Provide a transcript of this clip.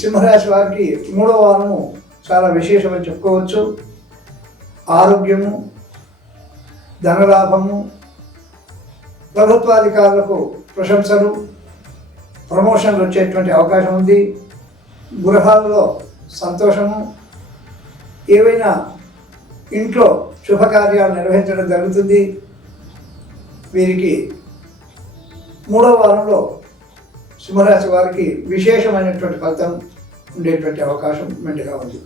సింహరాశి వారికి మూడో వారము చాలా విశేషమని చెప్పుకోవచ్చు. ఆరోగ్యము ధనలాభము ప్రభుత్వాధికారులకు ప్రశంసలు ప్రమోషన్లు వచ్చేటువంటి అవకాశం ఉంది. గృహాల్లో సంతోషము ఏవైనా ఇంట్లో శుభకార్యాలు నిర్వహించడం జరుగుతుంది. వీరికి మూడో వారంలో సింహరాశి వారికి విశేషమైనటువంటి ఫలితం ఉండేటువంటి అవకాశం మెండుగా ఉంది.